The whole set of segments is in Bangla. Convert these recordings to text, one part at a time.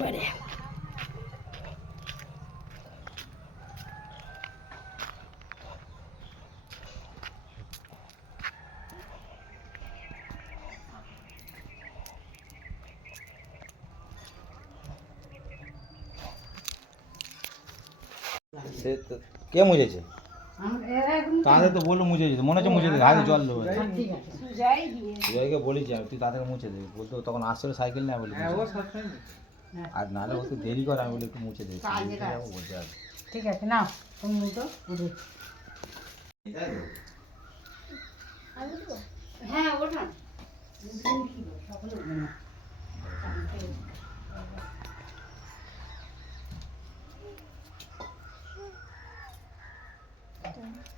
বারে সে তো কে মুছেছে তাদের তো বলল মুছে দিতে মনে হচ্ছে মুছে দিতে হাতে জল দেবো। জয়কে বলেছি আমি তুই তাদের মুছে দিবি বলতো তখন আসলে সাইকেল না বলি আর নাহলে ও তো দেরি করে আমি বলি একটু মুছে দিই বলতে হবে ঠিক আছে তুমি হ্যাঁ ওঠা। মঙ্গলম পুণ্ডিকাক্ষং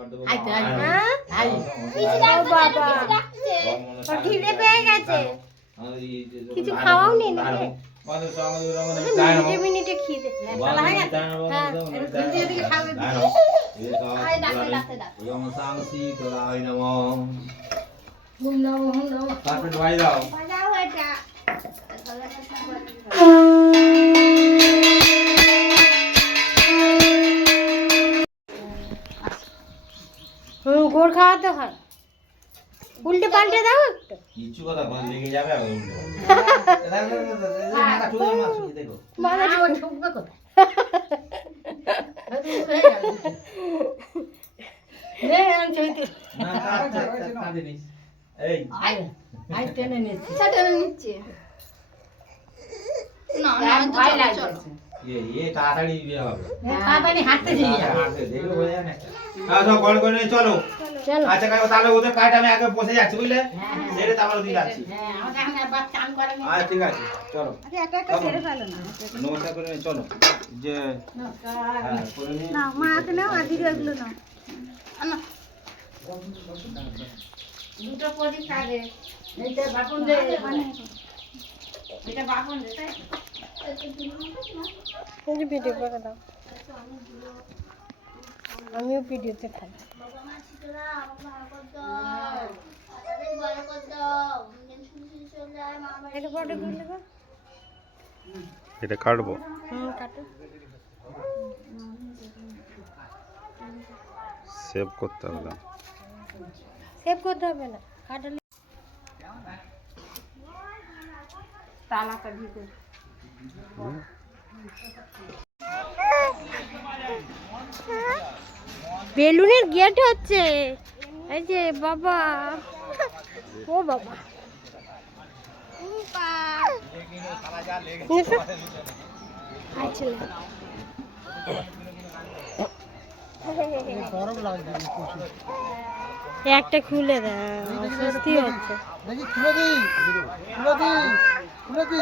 হ্যাঁ? কিছু? মিনিটে মিনিটে খিদে। তারপরে ভাই দাও। গোড় খাওয়াতে হয়। উল্টে পাল্টে দাও একটু। কিছু কথা বলে লেগে যাবে দেখো মাথা ও ঠুকবে। কোথায়? রে আমি চৈতে না কাঁদিনি এই। আই আই টেনে নিচ্ছি। না না আর চলো। চলো আচ্ছা তাহলে ওদের কাজ আমি আগে বসে যাচ্ছি বুঝলে। সেটা তারপরে ওদিকে যাচ্ছি আচ্ছা ঠিক আছে চলো নমস্কার করে চলো যে দুটো প্রদীপ বাপন ভিডিও করে দাও। আমিও ভিডিওতে থাকি। এটা কাটবো। সেভ করতে হবে না। সেভ করতে হবে না। কাটালে তালাটা ভিতরে বেলুনের গেট হচ্ছে। এই যে বাবা। ও বাবা। আচ্ছা। একটা খুলে দেয় হচ্ছে। দেখি খুলে দিই।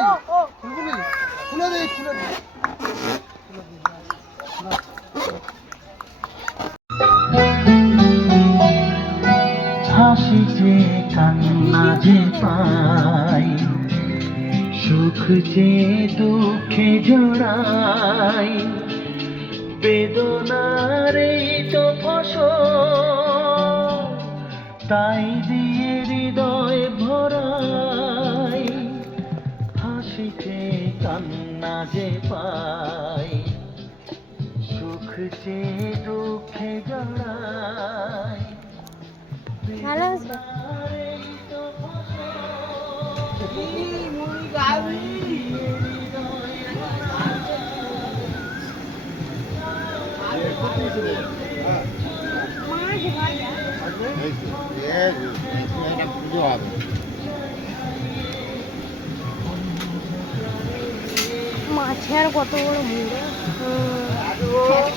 খুলে খুলে দিই। খুলবি খুলে দিই খুলে দিই। যে কান্না যে পাই, সুখ যে দুঃখে জড়াই, বেদনার এই তো ফসল, তাই দিয়ে হৃদয় ভরাই যে পাই সুখ যে দুঃখে জড়াই ভালো আছে পুজো হবে দেখেন কত বড়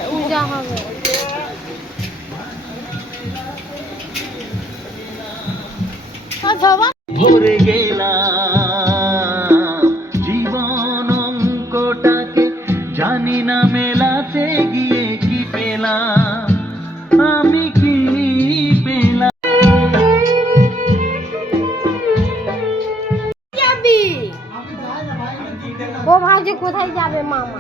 পূজা হবে। ভরে গেলাম। কোথায় যাবে মামা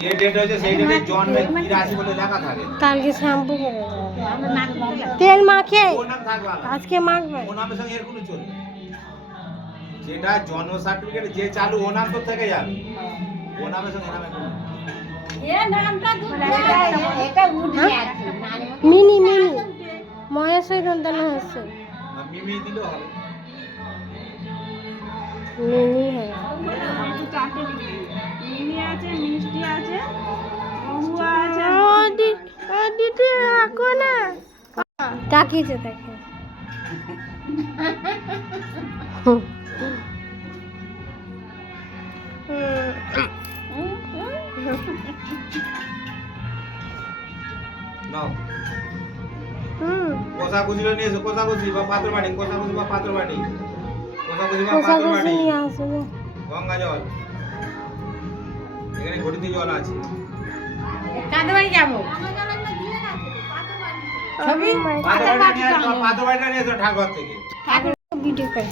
যে ডেট হয়েছে সেই ডেটে জন্মে কি রাশি বলে লেখা থাকে কালকে শ্যাম্পু করে তেল মাখে ওর নাম থাকবে আলাদা। আজকে মাখবে ও নামের সঙ্গে এর কোনো চলবে যেটা জন্ম সার্টিফিকেট যে চালু ও নাম তো থেকে যাবে ও নামের সঙ্গে এ নামের কোনো এটা উঠে আছে মিনি মিনি মহেশ্বর সন্তান হচ্ছে মিমি দিলেও হবে মিনি হ্যাঁ। দিদি রাখো না। তাকিয়েছে তাকে। নাও। হুম। কোষা কুচিলো নিয়ে এসো কোষা কুচি বা পাত্র কুচি বা পাত্র বাড়ি কোষা বা পাত্র আসবে গঙ্গা জল। এখানে ঘটিতে জল আছে। বাড়ি যাব। ছবি? পাত্র নিয়ে বাড়িটা নিয়ে এসো ঠাকুর থেকে। ভিডিও করে।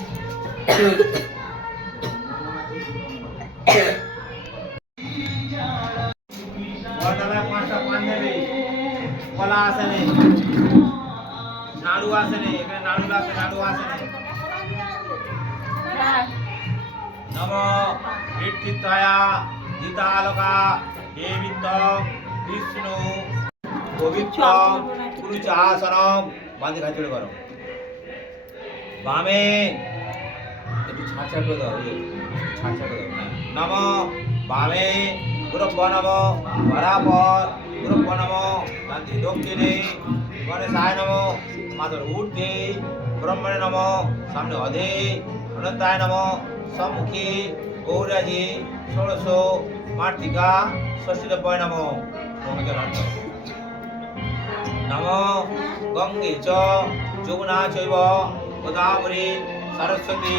নম হৃৎচিত্তয়া জিতালোকা দেবিত্ত বিষ্ণু পবিত্র পুরুচাসনম বাঁধে করো বামে একটু হ্যাঁ। নম বরাবর গুরব্ব নম শান্তি দক্ষিণে গণেশায় নম মাতর ঊর্ধ্বে ব্রহ্মণে নম সামনে অধে অনন্তায় নম সম্মুখে গৌরাজি ষোড়শ মার্তিকা ষষ্ঠীদেব্বয় নম নম গঙ্গে চ যমুনা চৈব গোদাবরী সরস্বতী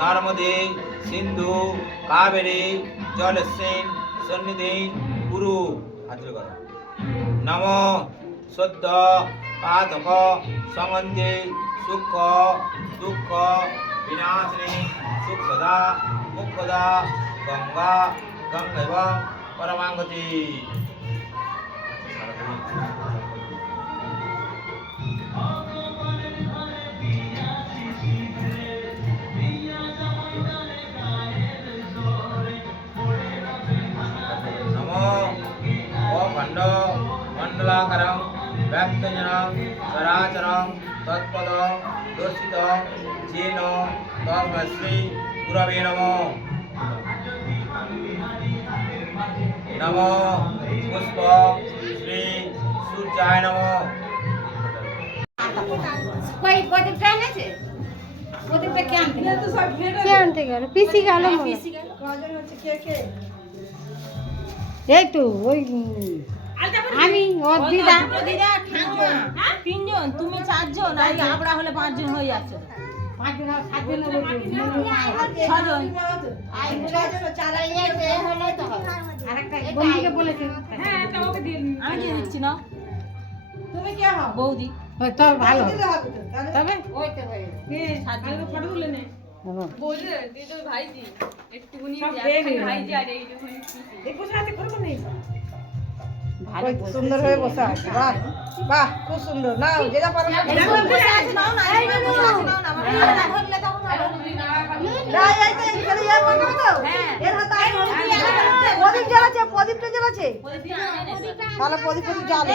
নর্মদে সিন্ধু কাবেরী জলস্মিন সন্নিধি কুরু হাজির কর નમો શુદ્ધ પાથક સમંતિ સુખ દુઃખ વિનાશની સુખદા મુખદા ગંગા ગંગૈવ પરમાંગતિ ખંડ মণ্ডলাকারং ব্যক্তজনং চরাচরং তৎপদ দর্শিত যেন তস্मै শ্রী গুরবে নমো নমো পুষ্প শ্রী সূর্যায় নমো পিসি গেল এই তো ওই আমি ওর দিদা। তিনজন। তুমি চারজন আর আমরা হলে পাঁচজন হয়ে যাচ্ছে। পাঁচজন সাতজন হলো তো, মন্দির মা আছে। ছজন বন্ধুকে বলেছে। আমি দিয়ে দিচ্ছি না তুমি কে হও? বৌদি। তো। ভালো তবে? ওই তো হয়ে সাতজনকে ফটো তুলে নে। হলো। ভালো সুন্দর হয়ে বসে আছে। বাহ বাহ খুব সুন্দর। নাও যেটা পারো না ইয়ে আইন হলুদ। প্রদীপ জ্বালাচ্ছে প্রদীপটা জ্বালাচ্ছে। তাহলে প্রদীপ প্রদীপ জ্বালো।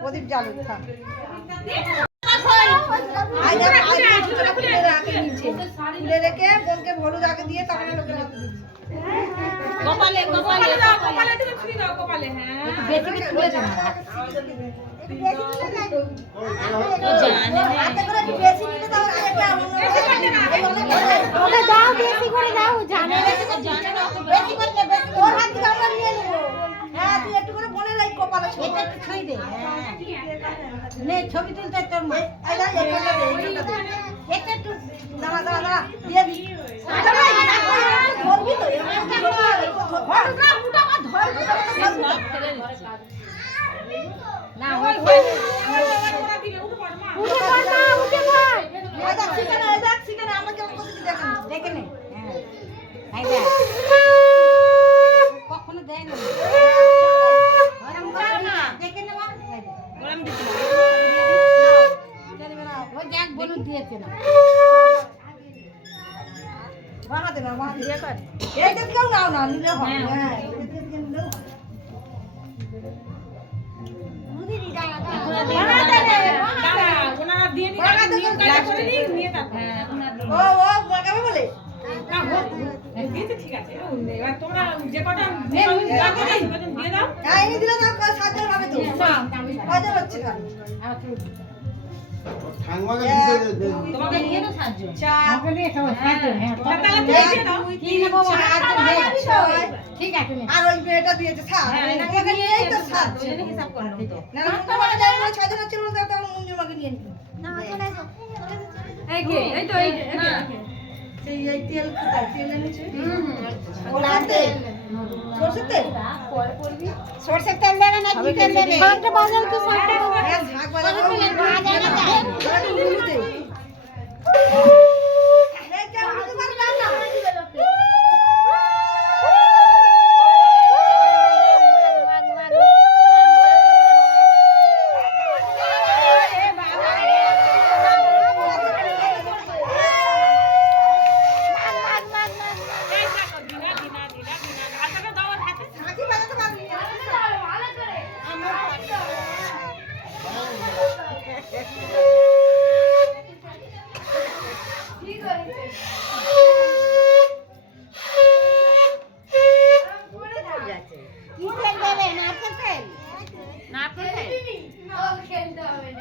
প্রদীপ জ্বালো থাক আই দেখো, আই দেখো, জুতোটা খুলে রাখে নিচে। খুলে রেখে বোনকে হলুদ আগে দিয়ে তারপরে লোকে রেখে দিচ্ছে। কপালে কপালে কপালে বেশি কিছু বলেছে না একটু বেশি তুলে দেয় তো। জানে না হাতে করে একটু বেশি নিলে তাহলে আরেকটা অন্য এই অনেক করে। ওকে দাও বেশি করে দাও জানে না। জানে না বেশি করে দে, বেশি করে দে হ্যাঁ ছবি তুলতে তোর মা এই দাঁড়া এইখানটা দে এইখানটা দে একটা একটু দাঁড়া দাঁড়া দাঁড়া দিয়ে দি ধরবি তো না ওই উঠে পড় মা উঠে পড় এই দেখ শিখানে এই দেখ শিখানে আমরা কেমন করতেছি দেখেন দেখে নে হ্যাঁ এই দেখ ঠিক আছে আর ওই মেয়েটা দিয়েছে হ্যাঁ, হিসাব করে নাও। তো। না মুন্ডু মাকে যাই না ছয়জন হচ্ছে বলে তাহলে মুন্ডু মাকে নিয়ে নিবি। এই কে? এই তো, এই, এই সেই তেল কোথায়? তেল এনেছে? তেল সরষের তেল? সরষের তেল দেবে না কি তেল দেবে? শাকটা বাজাও তো শাকটা হ্যাঁ শাক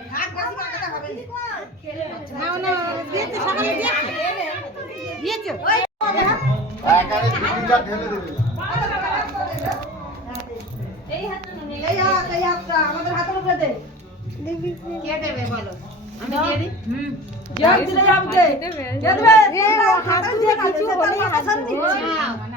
ভাগ বেশি মাখাতে হবে। না না না দিয়েছে সকালে দিয়েছে। দিয়েছে। এই হাতটা নিয়ে- এই হাত এই হাতটা আমাদের হাতের উপরে দে। কে দেবে বলো? আমি দিয়ে দিই? জল দিলে যাবে কে দেবে? হাতে দিয়ে কিছু বলি হাত নিচ্ছে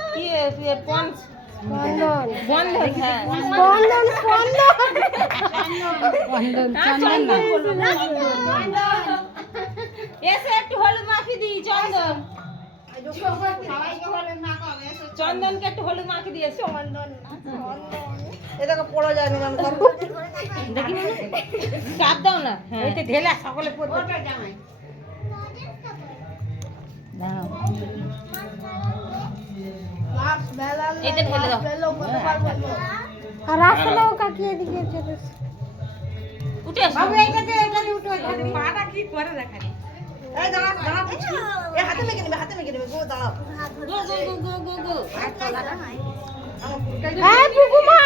চন্দন। চন্দন। এসে একটু হলুদ মাখিয়ে দিই চন্দন। চন্দনকে একটু হলুদ মাখিয়ে দিয়েছে। এটাকে পড়া যায় না দেখি না চাপ দাও না হ্যাঁ। ঢেলা সকলে পড়বে ওটা এটা ঢেলে দাও। আর রাস্তাটাও কাকিয়ে এদিকে যেতে উঠে এসো। বাবু দে এটা দে উঠো পাটা কি করে দেখা এই দাঁড়া দাঁড়া পুচকি এই হাতে মেখে নেবে হাতে মেখে নেবে গো দাঁড়াও। গো গো গো গো গো গো। আমার পুরোটাই এই বুকুমা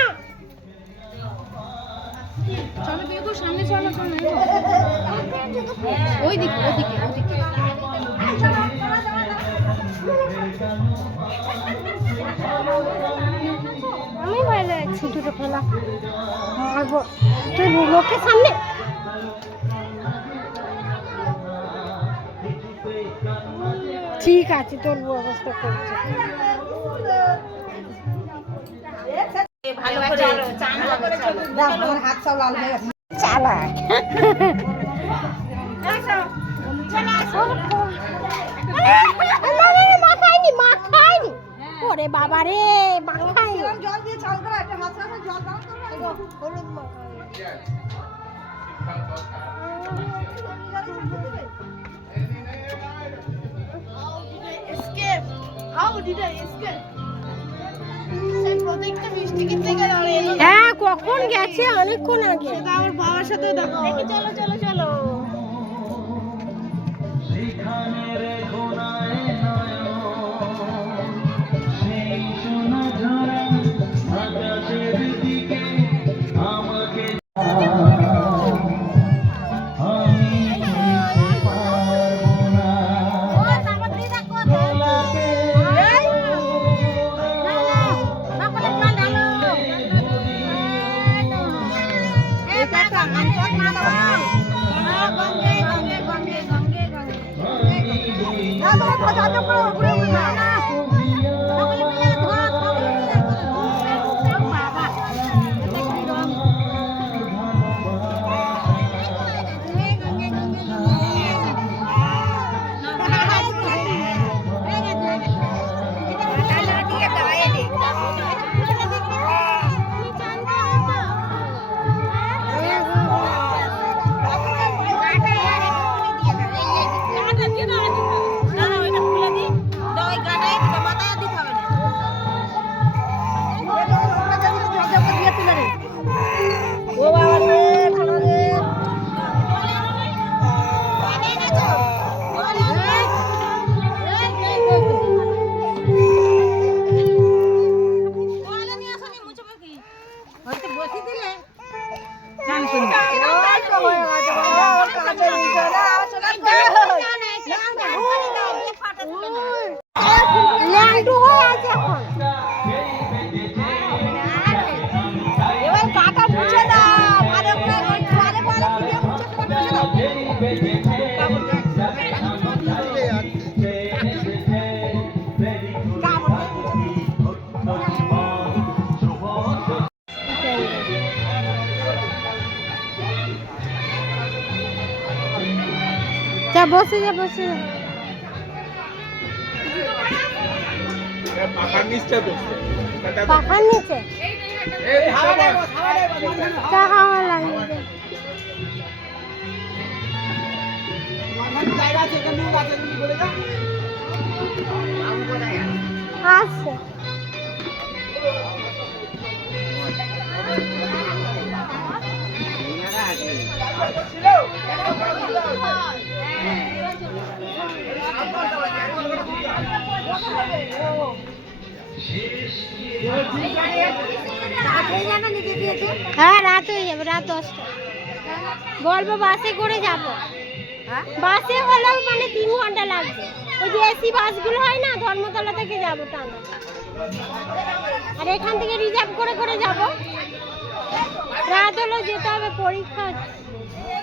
ওই দিকে ওদিকে ওদিকে আমি বাইরে আছি দুটো ব- তুই লোকের সামনে ঠিক আছে তোর ব্যবস্থা করছি। ভালো করে চলো দাও ওরে বাবা রে জল দিয়ে চাল করা একটা হাত রাখো জল দাও তো। হলুদ। হ্যাঁ কখন গেছে? অনেকক্ষণ আগে। তা আমার বাবার সাথে দেখা। চলো চলো। Oh, বসে যা বসে যা। পাখার নিচে? চা খাওয়া লাগবে। আসছে হ্যাঁ রাত হয়ে যাবে, রাত দশটা। বলব, বাসে করে যাব। বাসে হলেও মানে তিন ঘণ্টা লাগবে। ওই যে এসি বাসগুলো হয় না, ধর্মতলা থেকে যাব টানা। আর এখান থেকে রিজার্ভ করে করে যাব। রাত হলেও যেতে হবে, পরীক্ষা।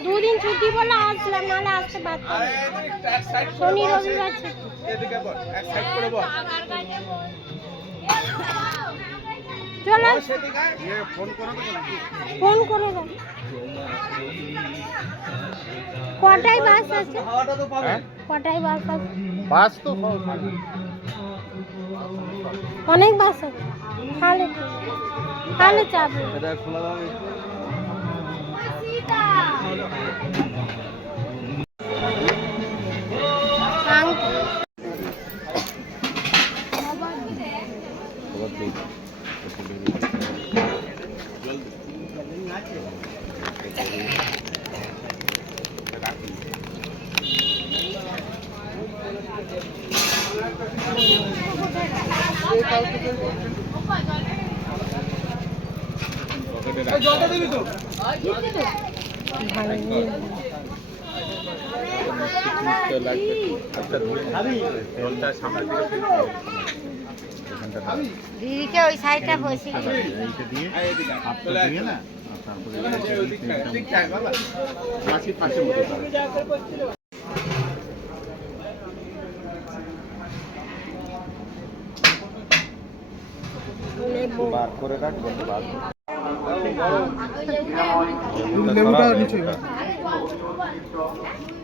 দুদিন ছুটি বলে আসলাম নাহলে আসতে পারতাম। শনি রবিবার ছুটি। চলো। ফোন করে দাও। কটায় বাস আছে? কটায় বাস আছে? বাস তো অনেক বাস আছে। তাহলে? তাহলে চাপ খোলা দাও দিদিকে ওই সাইডটা বসে বার করে রাখ বলতে বার করে লেবুটা নিচে।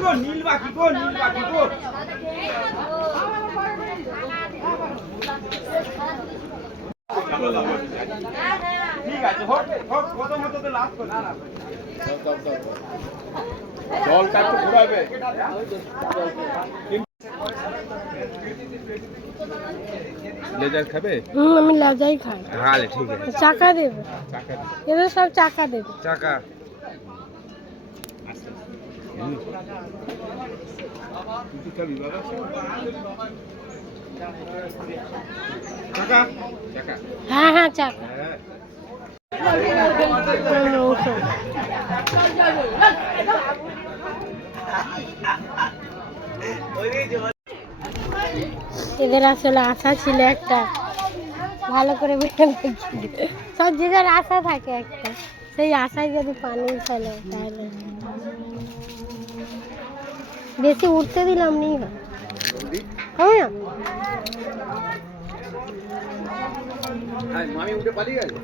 আছে হুম লেজার খাবে? হুম আমি লাজাই খাই। তাহলে ঠিক আছে। চাকা দেবে। চাকা এদের সব চাকা দেবে। চাকা চাকা চাকা। হ্যাঁ হ্যাঁ এদের আসলে আশা ছিল একটা। ভালো করে সব যে আশা থাকে একটা। সেই আশায় যদি পানি ফেলে তাহলে বেশি উঠতে দিলাম নি। হবে না? মামি উঠে পালিয়ে গেছে।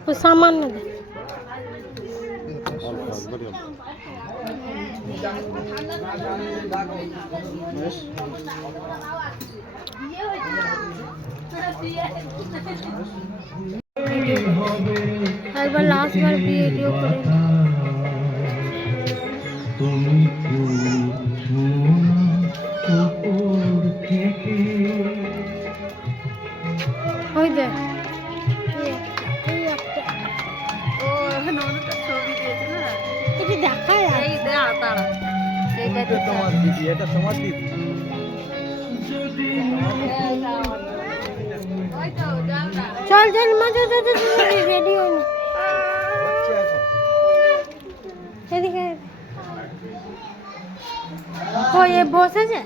तो सामान न दे একবার লাস্ট বার ভিডিও করে দিদি এটা তোমার দিদি চল চল মাঝে রেডি হয়নি এদিকে ও এ বসেছে?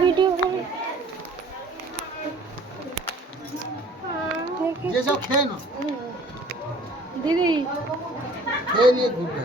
ভিডিও করে যেসব খেয়ে না দিদি। খেয়ে নিয়ে ঘুরবে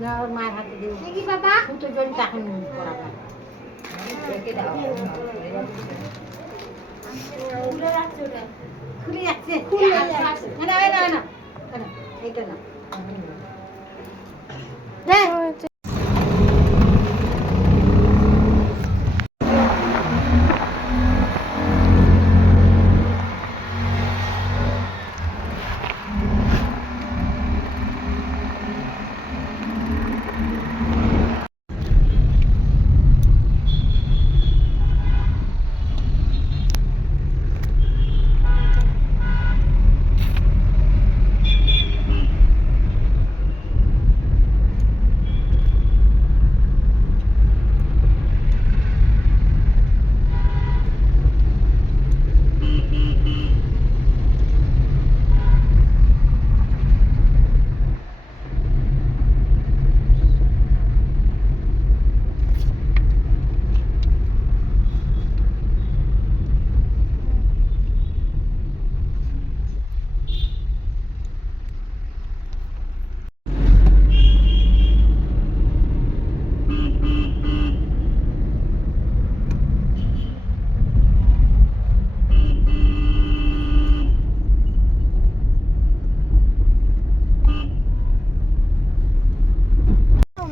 না ওর মায়ের হাতে দেবো কি বাবা দুটো জন তখন করাবে খুলে রাখছে ওটা খুলে যাচ্ছে না না না না না এইটা না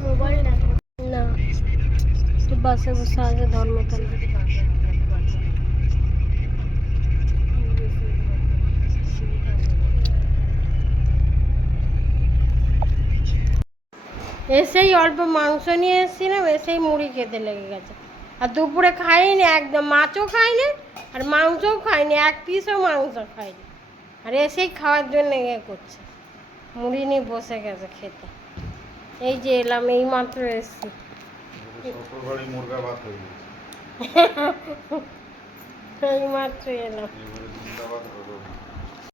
মোবাইল দেখো না বাসে বসে আছে ধর্মতলা। এসেই অল্প মাংস নিয়ে এসেছিলাম, এসেই মুড়ি খেতে লেগে গেছে। আর দুপুরে খাইনি, একদম মাছও খাইনি, আর মাংসও খাইনি, এক পিসও মাংস খাইনি। আর এসেই খাওয়ার জন্য ইয়ে করছে। মুড়ি নিয়ে বসে গেছে খেতে। এই যে এলাম এই মাত্র এসছি। মুরগা ভাত হয়ে গেছে এইমাত্র এলাম এবারে না।